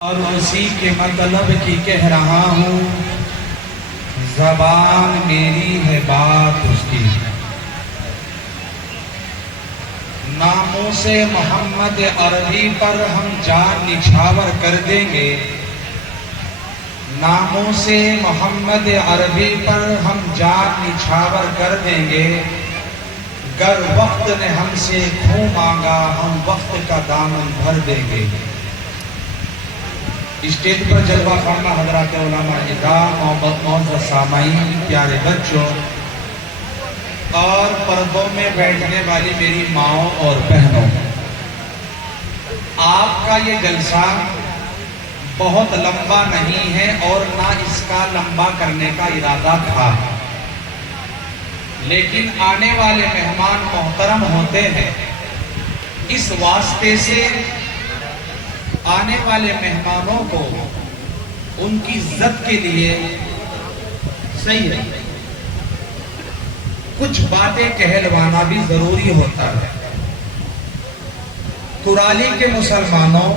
और उसी के मतलब की कह रहा हूँ, ज़बान मेरी है बात उसकी। नामों से मोहम्मद अरबी पर हम जान निछावर कर देंगे। नामों से मोहम्मद अरबी पर हम जान निछावर कर देंगे। गर वक्त ने हमसे खून मांगा हम वक्त का दामन भर देंगे। स्टेज पर जलवा खाना हजरात उलमा इज़ाम और सामाईन, प्यारे बच्चों और पर्दों में बैठने वाली मेरी माओ और बहनों, आपका ये जलसा बहुत लंबा नहीं है और ना इसका लंबा करने का इरादा था, लेकिन आने वाले मेहमान मोहतरम होते हैं। इस वास्ते से आने वाले मेहमानों को उनकी इज्जत के लिए सही है कुछ बातें कहलवाना भी जरूरी होता है। कुराली के मुसलमानों,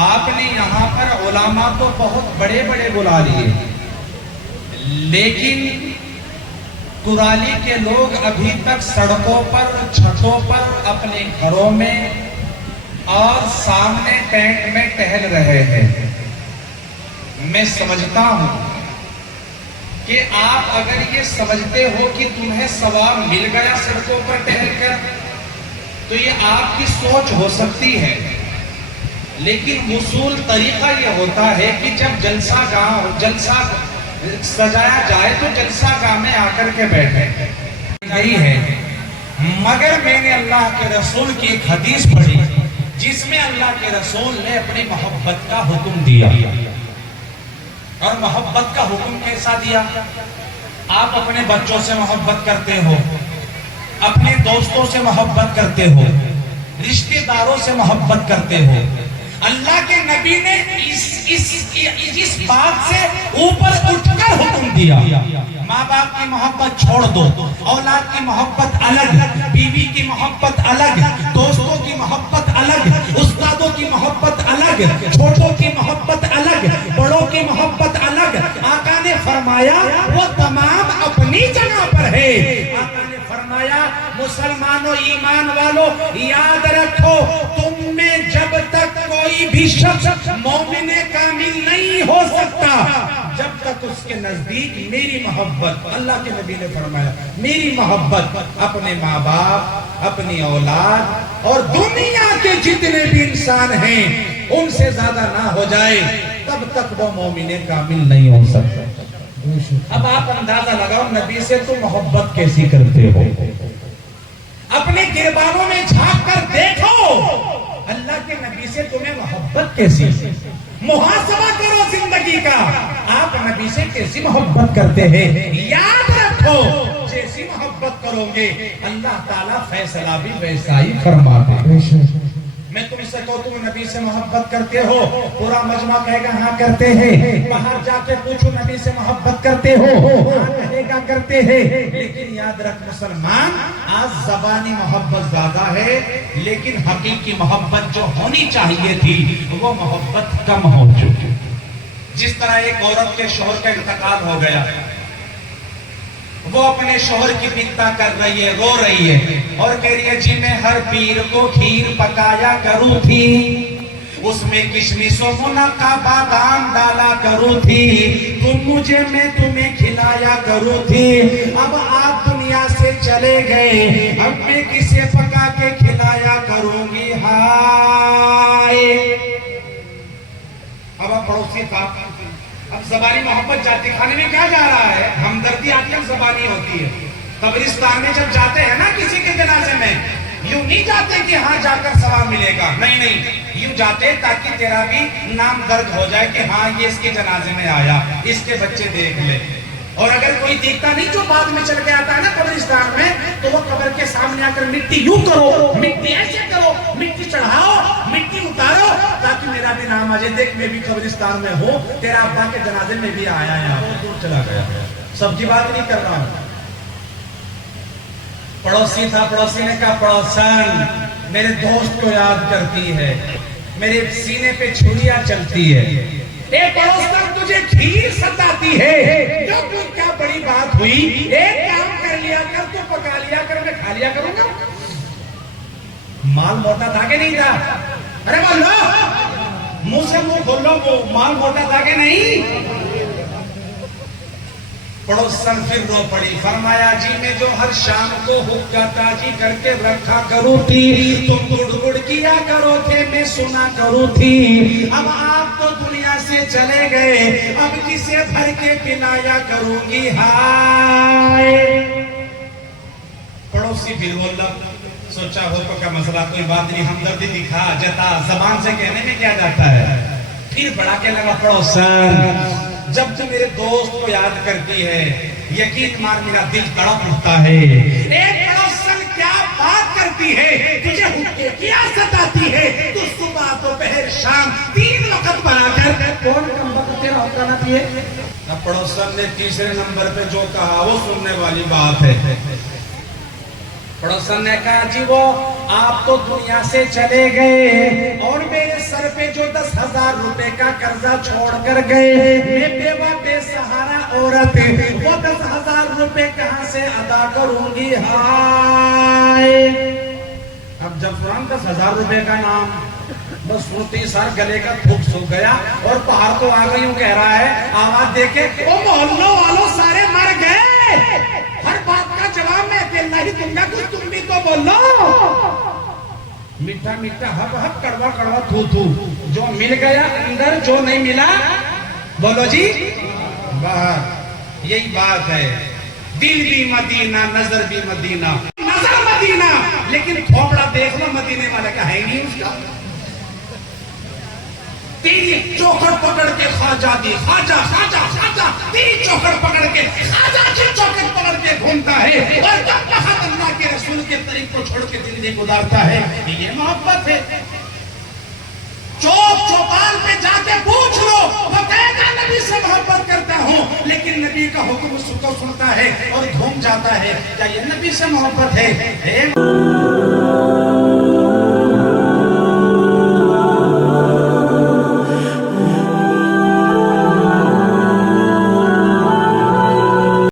आपने यहां पर उलामा तो बहुत बड़े बड़े बुला लिए, लेकिन कुराली के लोग अभी तक सड़कों पर, छतों पर, अपने घरों में और सामने टेंट में टहल रहे हैं। मैं समझता हूं कि आप अगर ये समझते हो कि तुम्हें सवाब मिल गया सड़कों पर टहलकर, तो ये आपकी सोच हो सकती है, लेकिन उसूल तरीका ये होता है कि जब जलसा सजाया जाए तो जलसा गाह में आकर के बैठे गई है। मगर मैंने अल्लाह के रसूल की एक हदीस पढ़ी जिसमें अल्लाह के रसूल ने अपनी मोहब्बत का हुक्म दिया। और मोहब्बत का हुक्म कैसा दिया? आप अपने बच्चों से मोहब्बत करते हो, अपने दोस्तों से मोहब्बत करते हो, रिश्तेदारों से मोहब्बत करते हो। अल्लाह के नबी ने इस बात से ऊपर उठकर हुक्म दिया। माँ बाप की मोहब्बत छोड़ दो, औलाद की मोहब्बत अलग, बीवी की मोहब्बत अलग, दोस्तों की मोहब्बत अलग, उस्तादों की मोहब्बत अलग, छोटों की मोहब्बत अलग, बड़ों की मोहब्बत अलग। आका ने फरमाया वो तमाम अपनी जगह पर है। आका ने फरमाया मुसलमानों, ईमान वालों, याद रखो तुम में जब तक कोई भी शख्स मोमिने कामिल नहीं हो सकता जब तक उसके नजदीक मेरी मोहब्बत, अल्लाह के नबी ने फरमाया मेरी मोहब्बत अपने माँ बाप, अपनी औलाद और दुनिया के जितने भी इंसान हैं उनसे ज्यादा ना हो जाए, तब तक वो मोमिने कामिल नहीं हो सकता। अब आप अंदाजा लगाओ नबी से तुम मोहब्बत कैसी करते हो। अपने गिरबानों में झांक कर देखो अल्लाह के नबी से तुम्हें मोहब्बत कैसी। मुहासबा करो जिंदगी का, आप नबी से कैसी मोहब्बत करते हैं। याद रखो जैसी मोहब्बत करोगे अल्लाह ताला फैसला भी वैसा ही फरमाते हैं। मैं तुमसे कहूँ तुम नबी से मोहब्बत करते हो, पूरा मजमा कहेगा हाँ करते हैं। बाहर जाके पूछो नबी से मोहब्बत करते हो, हाँ कहेगा करते हैं। लेकिन याद रख मुसलमान, आज ज़बानी मोहब्बत ज्यादा है, लेकिन हकीकी मोहब्बत जो होनी चाहिए थी वो मोहब्बत कम हो चुकी। जिस तरह एक औरत के शौहर का इंतकाल हो गया, वो अपने शौहर की चिंता कर रही है, रो रही है और कह रही है जी मैं हर पीर को खीर पकाया करूँ थी, उसमें किशमिशों मुनक्का बादाम डाला करूँ थी, तुम मुझे मैं तुम्हें खिलाया करूँ थी। अब आप दुनिया से चले गए, अब मैं किसे पका के खिलाया करूंगी। हाय अब आप पड़ोसी था, अब ज़बानी मोहब्बत जाती खाने में क्या जा रहा है, हमदर्दी आजकल ज़बानी होती है। कब्रिस्तान में जब जाते हैं ना किसी के जनाजे में, यूं नहीं जाते कि हाँ जाकर सवाब मिलेगा, नहीं, यूं जाते ताकि तेरा भी नाम दर्ज हो जाए कि हाँ ये इसके जनाजे में आया, इसके बच्चे देख ले। और अगर कोई देखता नहीं जो बाद में चल के आता है ना कब्रिस्तान में, तो वो कब्र के सामने आकर मिट्टी यूं करो, मिट्टी ऐसे करो, मिट्टी चढ़ाओ, मिट्टी उतारो ताकि मेरा भी नाम आ जाए। देख मैं भी कब्रिस्तान में हूँ, तेरा अब्बा के जनाजे में भी आया, यहाँ दूर चला गया। सबकी बात नहीं कर रहा हूँ। पड़ोसी था, पड़ोसी ने कहा पड़ोसन मेरे दोस्त को याद करती है, मेरे सीने पे छुरियां चलती है। एक पड़ोसन तुझे खीर सताती है, जो कोई क्या बड़ी बात हुई, एक काम कर लिया कर, तो पका लिया कर, मैं खा लिया करूंगा। माल मोटा था कि नहीं था? अरे बोलो, मुंह से मुंह खोल लो, वो माल मोटा था कि नहीं? पड़ोसन फिर रो पड़ी, फरमाया जी मैं जो हर शाम को हुक्का ताजी करके रखा करूँ थी, तुम गुड़ किया करो थे, मैं सुना करूँ थी। अब आप तो दुनिया से चले गए, अब किसे भर के पिलाया करूंगी हाय। पड़ोसी फिर बोला, सोचा हो तो का मसला, कोई बात नहीं, हमदर्दी दिखा जता, जबान से कहने में क्या जाता है। फिर बढ़ा के लगा, पड़ोसन जब तू मेरे दोस्त को याद करती है, यकीन मान मेरा दिल तड़प उठता है। एक पड़ोसन क्या बात करती है, तुझे हुक्के क्या सताती है, तू सुबह दोपहर शाम 3 वक्त बनाकर कौन कम वक्त तेरा हुक्का ना पिए। अब पड़ोसन ने तीसरे नंबर पे जो कहा वो सुनने वाली बात है। पड़ोसन ने कहा, जी वो आप तो दुनिया से चले गए और मेरे सर पे जो 10,000 रुपए का कर्जा छोड़ कर गए, मैं बेवा बेसहारा औरत, वो 10,000 रुपए कहां से अदा करूंगी हाय। अब जब 10,000 रुपए का नाम बस सुनती सर गले का फूक सूख गया और पहाड़ तो आ गई, कह रहा है आवाज देके, ओ मोहल्लों वालों सारे मर गए, हर बात का जवाब मैं अकेला ही दूंगा, कुछ तुम भी तो बोलो। मीठा मीठा हब हब, कड़वा कड़वा थू थू, जो मिल गया अंदर, जो नहीं मिला बोलो जी बाहर। यही बात है, दिल भी मदीना, नजर भी मदीना, नजर मदीना, लेकिन थोपड़ा देख लो मदीने वाले का है नहीं उसका। तेरी चौखट पकड़ के खाजा दी, खाजा खाजा खाजा, तेरी चौखट पकड़ के खाजा की चौखट पकड़ के घूमता है, और जब तक अल्लाह के रसूल के तरीक को छोड़ के जिंदगी गुजारता है, ये मोहब्बत है। चौक चौपाल पे जाके पूछ लो, वो कहेगा नबी से मोहब्बत करता हूँ, लेकिन नबी का हुक्म सुनता है और घूम जाता है, क्या ये नबी से मोहब्बत है?